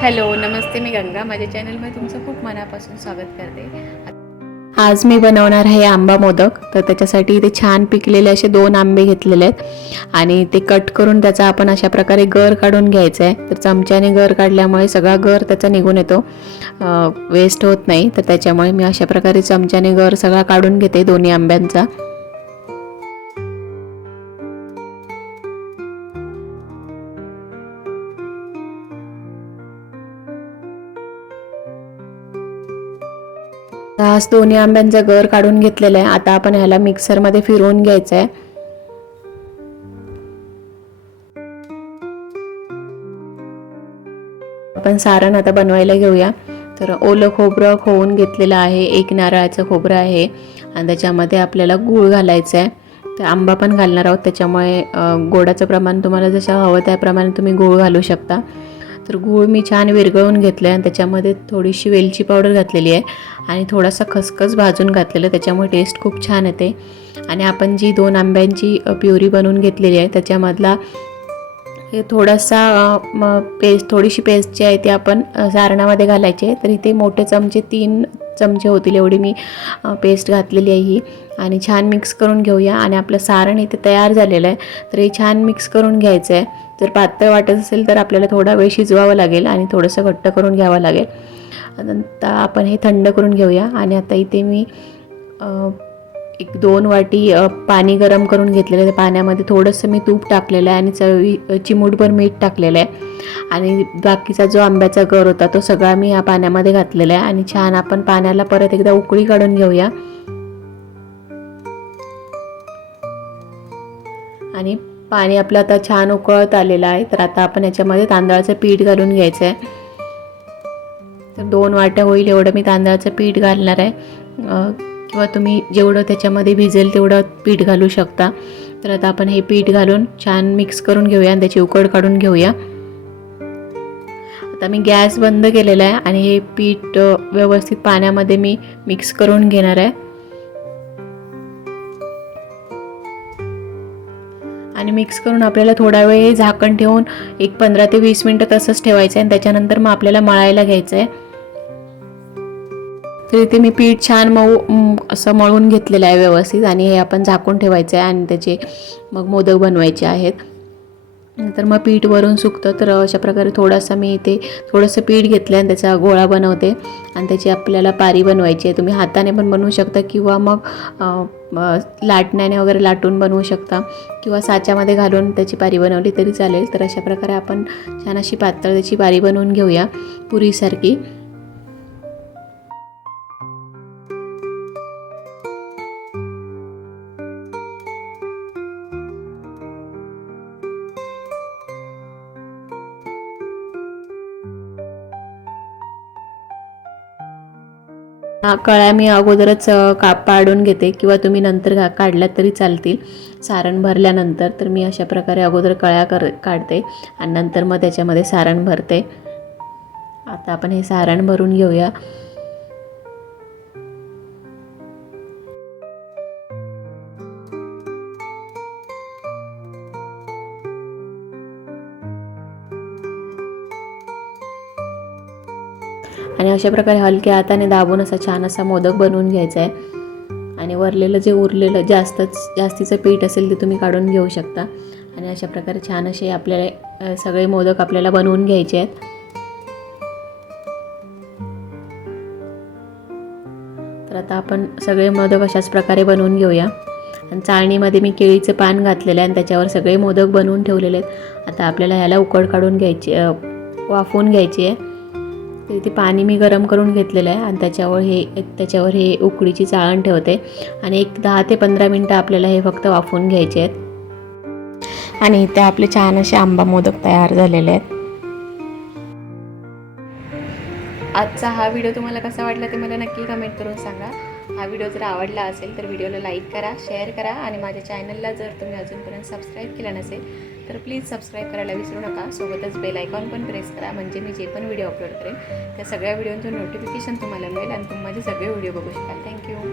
Hello, नमस्ते. मी गंगा. माझ्या चॅनलमध्ये तुमचं खूप मनापासून स्वागत करते. आज मी बनवणार आहे आंबा मोदक. तर त्याच्यासाठी इथे छान पिकलेले असे 2 आंबे घेतलेले आहेत आणि ते कट करून त्याचा आपण अशा प्रकारे गर काढून घ्यायचा आहे. तर चमच्याने गर काढल्यामुळे सगळा गर त्याचा निघून येतो, वेस्ट होत नाही. तर त्याच्यामुळे मी अशा प्रकारे चमच्याने गर सगळा काढून घेते दोन्ही आंब्यांचा. आज दोन्ही आंब्यांचा गर काढून घेतलेला आहे. आता आपण ह्याला मिक्सरमध्ये फिरवून घ्यायचं आहे. आपण सारण आता बनवायला घेऊया. तर ओलं खोबरं खवून घेतलेलं आहे, 1 नारळाचं खोबरं आहे आणि त्याच्यामध्ये आपल्याला गूळ घालायचं आहे. तर आंबा पण घालणार आहोत, त्याच्यामुळे गोडाचं प्रमाण तुम्हाला जसं हवं त्याप्रमाणे तुम्ही गूळ घालू शकता. तर गूळ मी छान विरघळून घेतलं आहे आणि त्याच्यामध्ये थोडीशी वेलची पावडर घातलेली आहे आणि थोडासा खसखस भाजून घातलेलं, त्याच्यामुळे टेस्ट खूप छान येते. आणि आपण जी 2 आंब्यांची प्युरी बनवून घेतलेली आहे त्याच्यामधला हे थोडीशी पेस्ट जी आहे ती आपण सारणामध्ये घालायची आहे. तर इथे मोठे चमचे 3 चमचे होतील एवढी मी पेस्ट घातलेली आहे ही. आणि छान मिक्स करून घेऊया. आणि आपलं सारण इथे तयार झालेलं आहे. तर हे छान मिक्स करून घ्यायचं आहे. जर पातळ वाटत असेल तर आपल्याला थोडा वेळ शिजवावं लागेल आणि थोडंसं घट्ट करून घ्यावं लागेल. नंतर आपण हे थंड करून घेऊया. आणि आता इथे मी 1-2 वाटी पाणी गरम करून घेतलेलं आहे. पाण्यामध्ये थोडंसं मी तूप टाकलेलं आहे आणि चिमूटभर मीठ टाकलेलं आहे. आणि बाकीचा जो आंब्याचा गर होता तो सगळा मी या पाण्यामध्ये घातलेला आहे. आणि छान आपण पाण्याला परत एकदा उकळी काढून घेऊया. आणि पाणी आपलं आता छान उकळत आलेलं आहे. तर आता आपण याच्यामध्ये तांदळाचं पीठ घालून घ्यायचं आहे. तर 2 वाट्या होईल एवढं मी तांदळाचं पीठ घालणार आहे, किंवा तुम्ही जेवढं त्याच्यामध्ये भिजेल तेवढं पीठ घालू शकता. तर आता आपण हे पीठ घालून छान मिक्स करून घेऊया आणि त्याची उकड काढून घेऊया. आता मी गॅस बंद केलेला आहे आणि हे पीठ व्यवस्थित पाण्यामध्ये मी मिक्स करून घेणार आहे. आणि मिक्स करून आपल्याला थोडा वेळ झाकण ठेवून 15 ते 20 मिनटं तसंच ठेवायचं आहे आणि त्याच्यानंतर मग आपल्याला मळायला घ्यायचं आहे. तर इथे मी पीठ छान असं मळून घेतलेलं आहे व्यवस्थित. आणि हे आपण झाकून ठेवायचं आहे आणि त्याचे मग मोदक बनवायचे आहेत. नंतर मग पीठ वरून सुकतं. तर अशा प्रकारे मी इथे थोडंसं पीठ घेतलं आणि त्याचा गोळा बनवते आणि त्याची आपल्याला पारी बनवायची आहे. तुम्ही हाताने पण बनवू शकता किंवा मग लाटण्याने वगैरे लाटून बनवू शकता किंवा साच्यामध्ये घालून त्याची पारी बनवली तरी चालेल. तर अशा प्रकारे आपण छान अशी पातळ त्याची पारी बनवून घेऊया पुरीसारखी. कळ्या मी अगोदरच पाडून घेते किंवा तुम्ही नंतर काढल्या तरी चालतील सारण भरल्यानंतर. तर मी अशा प्रकारे अगोदर कळ्या काढते आणि नंतर मग त्याच्यामध्ये सारण भरते. आता आपण हे सारण भरून घेऊया. आणि अशा प्रकारे हलक्या हाताने दाबून असा छान असा मोदक बनवून घ्यायचा आहे. आणि वरलेलं जे उरलेलं जास्तीचं पीठ असेल ते तुम्ही काढून घेऊ शकता. आणि अशा प्रकारे छान असे आपल्याला सगळे मोदक आपल्याला बनवून घ्यायचे आहेत. तर आता आपण सगळे मोदक अशाच प्रकारे बनवून घेऊया. आणि चाळणीमध्ये मी केळीचं पान घातलेलं आहे आणि त्याच्यावर सगळे मोदक बनवून ठेवलेले आहेत. आता आपल्याला ह्याला उकड काढून घ्यायची, वाफवून घ्यायची आहे. तर इथे पाणी मी गरम करून घेतलेलं आहे आणि त्याच्यावर हे उकडीची चाळण ठेवते आणि 10 ते 15 मिनटं आपल्याला हे फक्त वाफवून घ्यायचे आहेत. आणि इथे आपले छान असे आंबा मोदक तयार झालेले आहेत. आजचा हा व्हिडिओ तुम्हाला कसा वाटला ते मला नक्की कमेंट करून सांगा. हा व्हिडिओ जर आवडला असेल तर व्हिडिओला लाईक करा, शेअर करा आणि माझ्या चॅनलला जर तुम्ही अजूनपर्यंत सबस्क्राईब केलं नसेल तर प्लीज सबस्क्राईब करायला विसरू नका. सोबतच बेल आयकॉन पण प्रेस करा, म्हणजे मी जे पण व्हिडिओ अपलोड करेन त्या सगळ्या व्हिडिओचं नोटिफिकेशन तुम्हाला मिळेल आणि तुम्ही माझे सगळे व्हिडिओ बघू शकाल. थँक्यू.